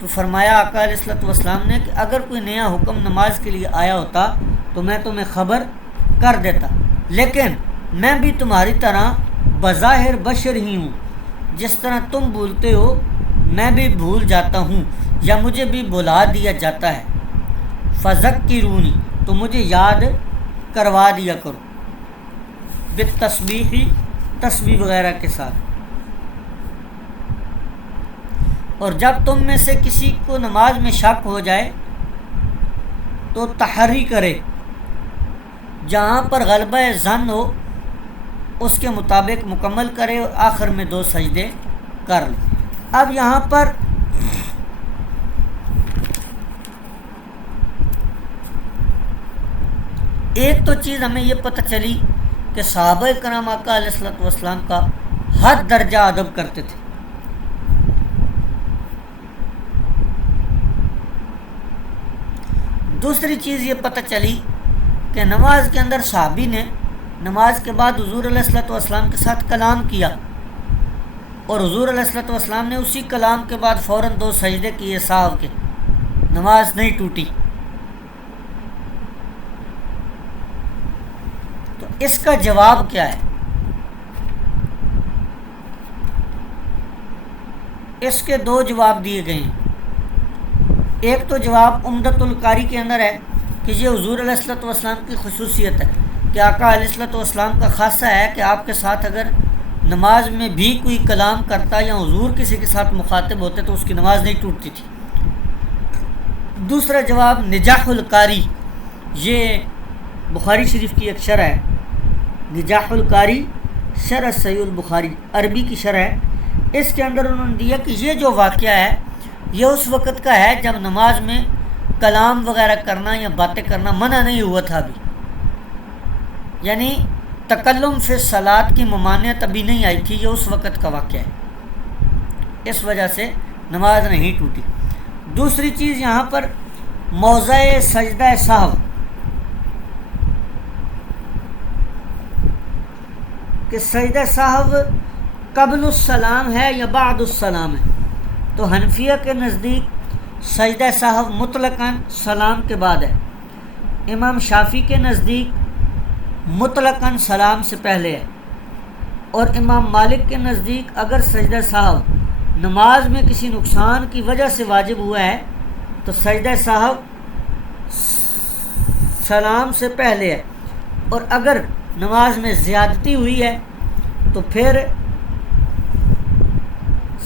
تو فرمایا آقا علیہ الصلوۃ والسلام نے کہ اگر کوئی نیا حکم نماز کے لیے آیا ہوتا تو میں تمہیں خبر کر دیتا، لیکن میں بھی تمہاری طرح بظاہر بشر ہی ہوں، جس طرح تم بھولتے ہو میں بھی بھول جاتا ہوں یا مجھے بھی بھلا دیا جاتا ہے، فذکرونی تو مجھے یاد کروا دیا کرو، بالتسبیح تسبیح وغیرہ کے ساتھ۔ اور جب تم میں سے کسی کو نماز میں شک ہو جائے تو تحری کرے، جہاں پر غلبہ ظن ہو اس کے مطابق مکمل کرے اور آخر میں 2 سجدے کر لے۔ اب یہاں پر ایک تو چیز ہمیں یہ پتہ چلی کہ صحابہ کرام آقا علیہ الصلوۃ والسلام کا ہر درجہ ادب کرتے تھے۔ دوسری چیز یہ پتہ چلی کہ نماز کے اندر صحابی نے نماز کے بعد حضور علیہ الصلوۃ والسلام کے ساتھ کلام کیا، اور حضور علیہ الصلوۃ والسلام نے اسی کلام کے بعد فوراً 2 سجدے کیے سہو کے، نماز نہیں ٹوٹی۔ تو اس کا جواب کیا ہے؟ اس کے 2 جواب دیے گئے ہیں۔ ایک تو جواب عمدۃ القاری کے اندر ہے کہ یہ حضور علیہ الصلوۃ والسلام کی خصوصیت ہے کہ آقا علیہ الصلوۃ والسلام کا خاصہ ہے کہ آپ کے ساتھ اگر نماز میں بھی کوئی کلام کرتا یا حضور کسی کے ساتھ مخاطب ہوتے تو اس کی نماز نہیں ٹوٹتی تھی۔ دوسرا جواب نجاح القاری، یہ بخاری شریف کی ایک شرح ہے، نجاح القاری شرح صحیح البخاری، عربی کی شرح ہے۔ اس کے اندر انہوں نے دیا کہ یہ جو واقعہ ہے یہ اس وقت کا ہے جب نماز میں کلام وغیرہ کرنا یا باتیں کرنا منع نہیں ہوا تھا ابھی، یعنی تکلم فی الصلاۃ کی ممانعت ابھی نہیں آئی تھی، یہ اس وقت کا واقعہ ہے، اس وجہ سے نماز نہیں ٹوٹی۔ دوسری چیز یہاں پر موضع سجدہ سہو، کہ سجدہ سہو قبل السلام ہے یا بعد السلام ہے، تو حنفیہ کے نزدیک سجدہ سہو مطلقاً سلام کے بعد ہے، امام شافعی کے نزدیک مطلقاً سلام سے پہلے ہے، اور امام مالک کے نزدیک اگر سجدہ سہو نماز میں کسی نقصان کی وجہ سے واجب ہوا ہے تو سجدہ سہو سلام سے پہلے ہے، اور اگر نماز میں زیادتی ہوئی ہے تو پھر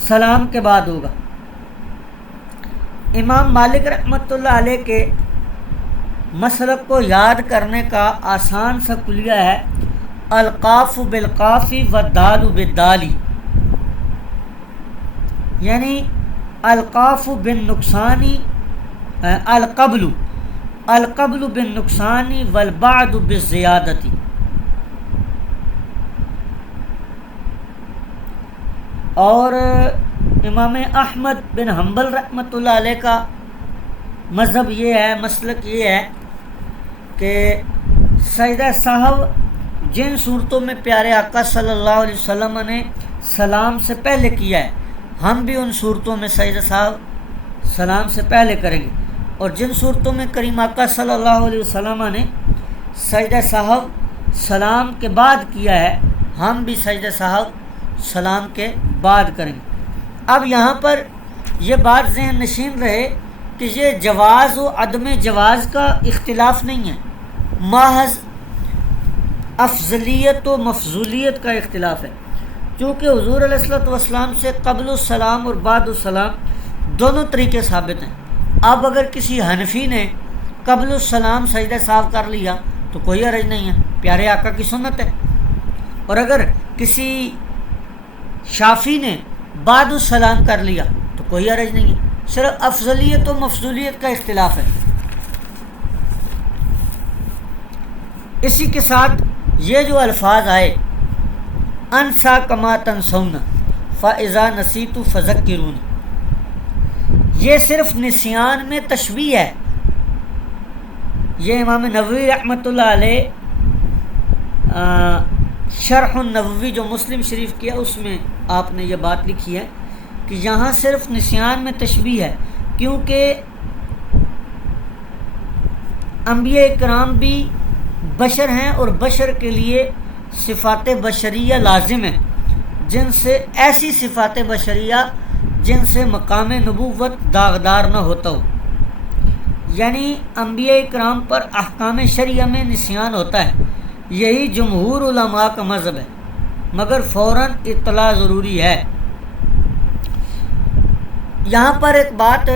سلام کے بعد ہوگا۔ امام مالک رحمۃ اللہ علیہ کے مسلک کو یاد کرنے کا آسان سا کلیہ ہے القاف بالقافی والدال بالدالی، یعنی القاف بالنقصانی القبل بالنقصانی والبعد بالزیادتی۔ اور امام احمد بن حنبل رحمۃ اللہ علیہ کا مذہب یہ ہے، مسلک یہ ہے کہ سجدہ سہو جن صورتوں میں پیارے آقا صلی اللہ علیہ وسلم نے سلام سے پہلے کیا ہے، ہم بھی ان صورتوں میں سجدہ سہو سلام سے پہلے کریں گے، اور جن صورتوں میں کریم آقا صلی اللہ علیہ وسلم نے سجدہ سہو سلام کے بعد کیا ہے، ہم بھی سجدہ سہو سلام کے بعد کریں گے۔ اب یہاں پر یہ بات ذہن نشین رہے کہ یہ جواز و عدم جواز کا اختلاف نہیں ہے، محض افضلیت و مفضولیت کا اختلاف ہے، کیونکہ حضور علیہ الصلوۃ والسلام سے قبل السلام اور بعد السلام دونوں طریقے ثابت ہیں۔ اب اگر کسی حنفی نے قبل السلام سجدہ سہو کر لیا تو کوئی حرج نہیں ہے، پیارے آقا کی سنت ہے، اور اگر کسی شافعی نے بعد السلام کر لیا تو کوئی حرج نہیں ہے، صرف افضلیت و مفضولیت کا اختلاف ہے۔ اسی کے ساتھ یہ جو الفاظ آئے انسا کما تنسون فاذا نسیت فذکرون، یہ صرف نسیان میں تشبیہ ہے۔ یہ امام نووی رحمۃ اللہ علیہ شرح النووی جو مسلم شریف کیا اس میں آپ نے یہ بات لکھی ہے کہ یہاں صرف نسیان میں تشبیہ ہے، کیونکہ انبیاء کرام بھی بشر ہیں اور بشر کے لیے صفات بشریہ لازم ہیں، جن سے ایسی صفات بشریہ جن سے مقام نبوت داغدار نہ ہوتا ہو، یعنی انبیاء کرام پر احکام شرعیہ میں نسیان ہوتا ہے، یہی جمہور علماء کا مذہب ہے، مگر فوراً اطلاع ضروری ہے۔ یہاں پر ایک بات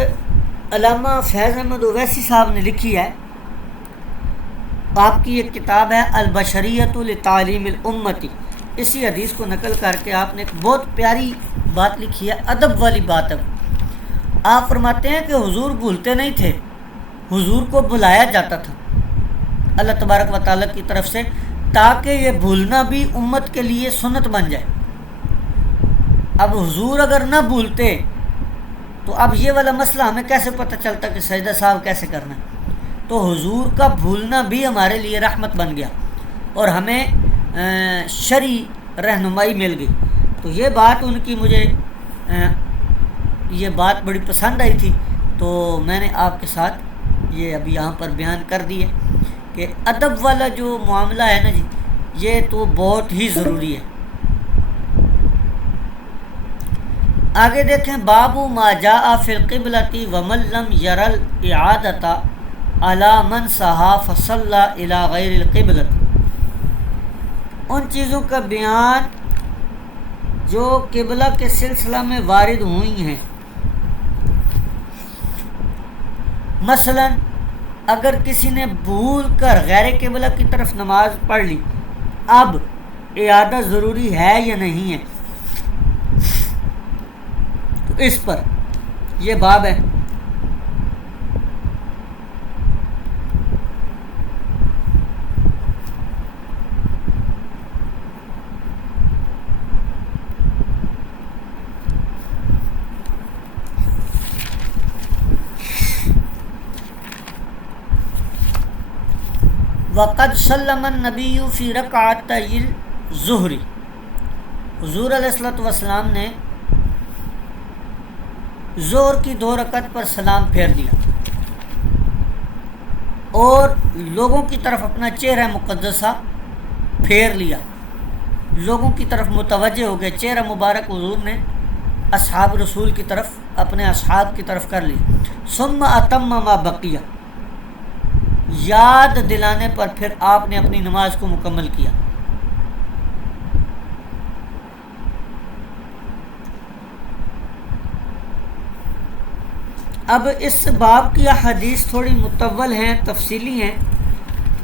علامہ فیض احمد اویسی صاحب نے لکھی ہے، آپ کی ایک کتاب ہے البشریۃ لتعلیم الامتی، اسی حدیث کو نقل کر کے آپ نے ایک بہت پیاری بات لکھی ہے، ادب والی بات ہے۔ آپ فرماتے ہیں کہ حضور بھولتے نہیں تھے، حضور کو بلایا جاتا تھا اللہ تبارک و تعالیٰ کی طرف سے، تاکہ یہ بھولنا بھی امت کے لیے سنت بن جائے۔ اب حضور اگر نہ بھولتے تو اب یہ والا مسئلہ ہمیں کیسے پتہ چلتا کہ سجدہ سہو کیسے کرنا ہے؟ تو حضور کا بھولنا بھی ہمارے لیے رحمت بن گیا اور ہمیں شرعی رہنمائی مل گئی۔ تو یہ بات ان کی مجھے یہ بات بڑی پسند آئی تھی، تو میں نے آپ کے ساتھ یہ ابھی یہاں پر بیان کر دی ہے کہ ادب والا جو معاملہ ہے نا جی، یہ تو بہت ہی ضروری ہے۔ آگے دیکھیں، باب ما جاء فی القبلۃ ومن لم یر الاعادۃ علی من سہا فصلی الی غیر القبلۃ، ان چیزوں کا بیان جو قبلہ کے سلسلہ میں وارد ہوئی ہیں۔ مثلا اگر کسی نے بھول کر غیر قبلہ کی طرف نماز پڑھ لی، اب اعادہ ضروری ہے یا نہیں ہے، تو اس پر یہ باب ہے۔ وقد سلم النبی فی رکعتی الظہر، حضور علیہ الصلوۃ والسلام نے ظہر کی 2 رکعت پر سلام پھیر دیا اور لوگوں کی طرف اپنا چہرہ مقدسہ پھیر لیا، لوگوں کی طرف متوجہ ہو گئے، چہرہ مبارک حضور نے اصحاب رسول کی طرف، اپنے اصحاب کی طرف کر لی۔ ثم اتم ما بقیہ، یاد دلانے پر پھر آپ نے اپنی نماز کو مکمل کیا۔ اب اس باب کی احادیث تھوڑی مطول ہیں، تفصیلی ہیں،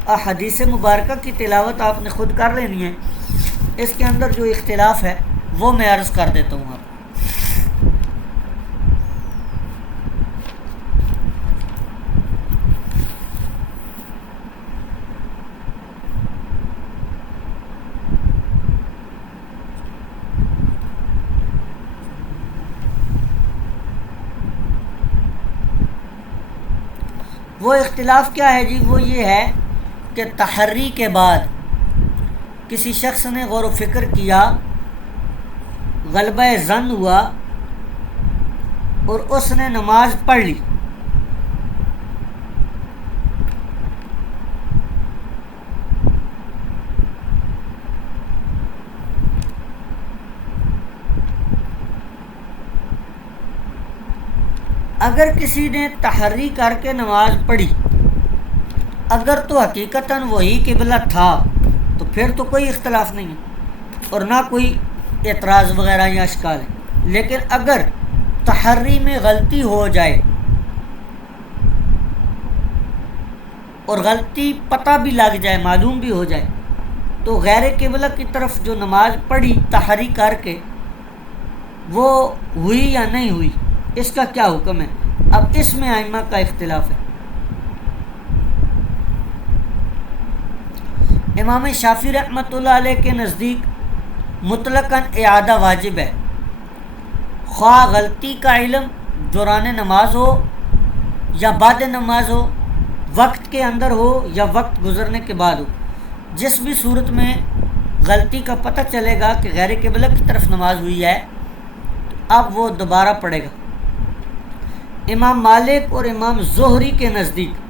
احادیث مبارکہ کی تلاوت آپ نے خود کر لینی ہے، اس کے اندر جو اختلاف ہے وہ میں عرض کر دیتا ہوں آپ۔ وہ اختلاف کیا ہے جی؟ وہ یہ ہے کہ تحری کے بعد کسی شخص نے غور و فکر کیا، غلبہ ظن ہوا اور اس نے نماز پڑھ لی، اگر کسی نے تحری کر کے نماز پڑھی، اگر تو حقیقتاً وہی قبلہ تھا تو پھر تو کوئی اختلاف نہیں ہے اور نہ کوئی اعتراض وغیرہ یا اشکال ہے، لیکن اگر تحری میں غلطی ہو جائے اور غلطی پتہ بھی لگ جائے، معلوم بھی ہو جائے، تو غیر قبلہ کی طرف جو نماز پڑھی تحری کر کے وہ ہوئی یا نہیں ہوئی، اس کا کیا حکم ہے؟ اب اس میں ائمہ کا اختلاف ہے۔ امام شافعی رحمۃ اللہ علیہ کے نزدیک مطلقاً اعادہ واجب ہے، خواہ غلطی کا علم دوران نماز ہو یا بعد نماز ہو، وقت کے اندر ہو یا وقت گزرنے کے بعد ہو، جس بھی صورت میں غلطی کا پتہ چلے گا کہ غیر قبلہ کی طرف نماز ہوئی ہے تو اب وہ دوبارہ پڑھے گا۔ امام مالک اور امام زہری کے نزدیک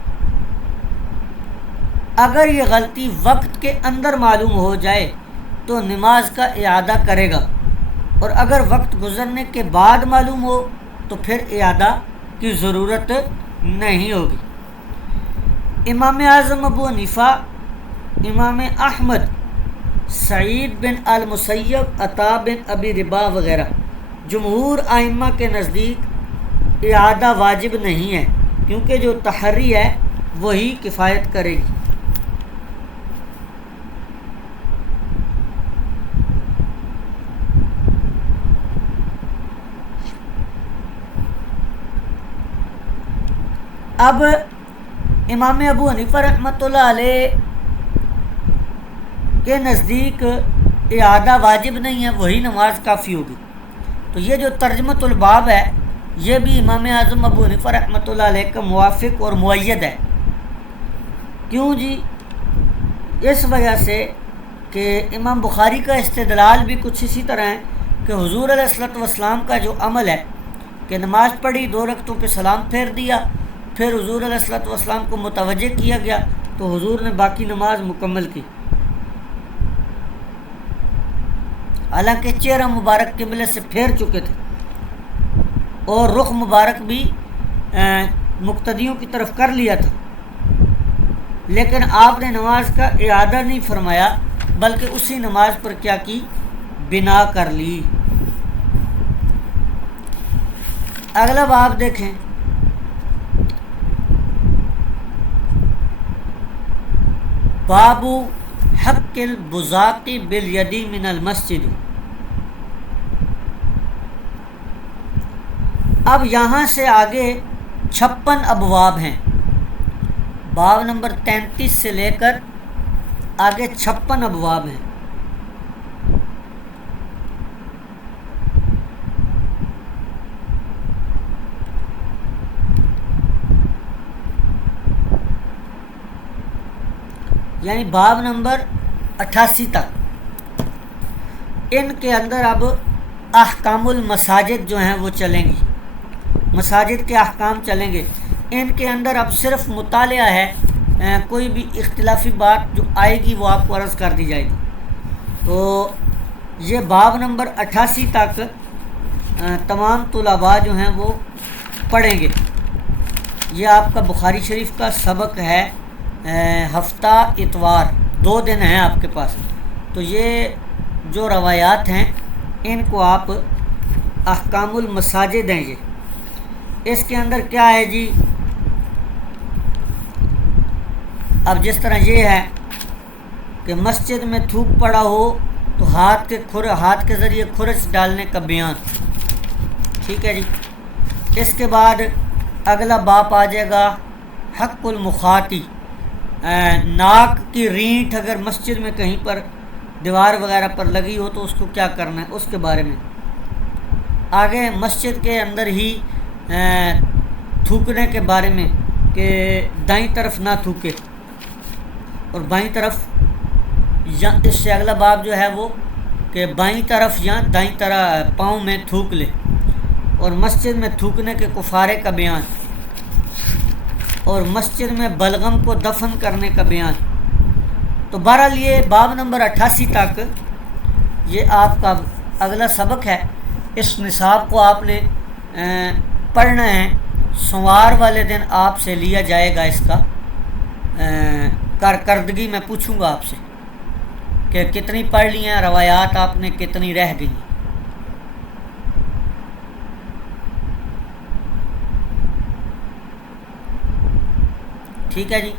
اگر یہ غلطی وقت کے اندر معلوم ہو جائے تو نماز کا اعادہ کرے گا، اور اگر وقت گزرنے کے بعد معلوم ہو تو پھر اعادہ کی ضرورت نہیں ہوگی۔ امام اعظم ابو حنیفہ، امام احمد، سعید بن المسیب، عطا بن ابی رباح وغیرہ جمہور ائمہ کے نزدیک اعادہ واجب نہیں ہے، کیونکہ جو تحری ہے وہی کفایت کرے گی۔ اب امام ابو حنیفہ رحمۃ اللہ علیہ کے نزدیک اعادہ واجب نہیں ہے، وہی نماز کافی ہوگی۔ تو یہ جو ترجمۃ الباب ہے یہ بھی امام اعظم ابو حنیفہ رحمۃ اللہ علیہ کا موافق اور مؤید ہے۔ کیوں جی؟ اس وجہ سے کہ امام بخاری کا استدلال بھی کچھ اسی طرح ہے کہ حضور علیہ الصلوۃ والسلام کا جو عمل ہے کہ نماز پڑھی، 2 رکعتوں پہ سلام پھیر دیا، پھر حضور علیہ الصلوۃ والسلام کو متوجہ کیا گیا تو حضور نے باقی نماز مکمل کی، حالانکہ چہرہ مبارک قبلے سے پھیر چکے تھے اور رخ مبارک بھی مقتدیوں کی طرف کر لیا تھا، لیکن آپ نے نماز کا اعادہ نہیں فرمایا بلکہ اسی نماز پر کیا کی؟ بنا کر لی۔ اگلا باب دیکھیں، باب حق البزاق بالید من المسجد۔ اب یہاں سے آگے 56 ابواب ہیں، باب نمبر 33 سے لے کر آگے 56 ابواب ہیں۔ یعنی باب نمبر 88 تک، ان کے اندر اب احکام المساجد جو ہیں وہ چلیں گی، مساجد کے احکام چلیں گے۔ ان کے اندر اب صرف مطالعہ ہے، کوئی بھی اختلافی بات جو آئے گی وہ آپ کو عرض کر دی جائے گی۔ تو یہ باب نمبر 88 تک تمام طلباء جو ہیں وہ پڑھیں گے۔ یہ آپ کا بخاری شریف کا سبق ہے، ہفتہ اتوار 2 دن ہیں آپ کے پاس، تو یہ جو روایات ہیں ان کو آپ احکام المساجد ہیں یہ، اس کے اندر کیا ہے جی؟ اب جس طرح یہ ہے کہ مسجد میں تھوک پڑا ہو تو ہاتھ کے ذریعے خرچ ڈالنے کا بیان، ٹھیک ہے جی۔ اس کے بعد اگلا باب آ جائے گا حق المخاطی، ناک کی رینٹھ اگر مسجد میں کہیں پر دیوار وغیرہ پر لگی ہو تو اس کو کیا کرنا ہے، اس کے بارے میں۔ آگے مسجد کے اندر ہی تھوکنے کے بارے میں کہ دائیں طرف نہ تھوکے اور بائیں طرف، یا اس سے اگلا باب جو ہے وہ کہ بائیں طرف یا دائیں طرف پاؤں میں تھوک لے، اور مسجد میں تھوکنے کے کفارے کا بیان، اور مسجد میں بلغم کو دفن کرنے کا بیان۔ تو بہرحال یہ باب نمبر 88 تک یہ آپ کا اگلا سبق ہے۔ اس نصاب کو آپ نے پڑھنا ہے، سوموار والے دن آپ سے لیا جائے گا اس کا کارکردگی۔ میں پوچھوں گا آپ سے کہ کتنی پڑھ لی ہیں روایات آپ نے، کتنی رہ گئی ہیں۔ ٹھیک ہے جی۔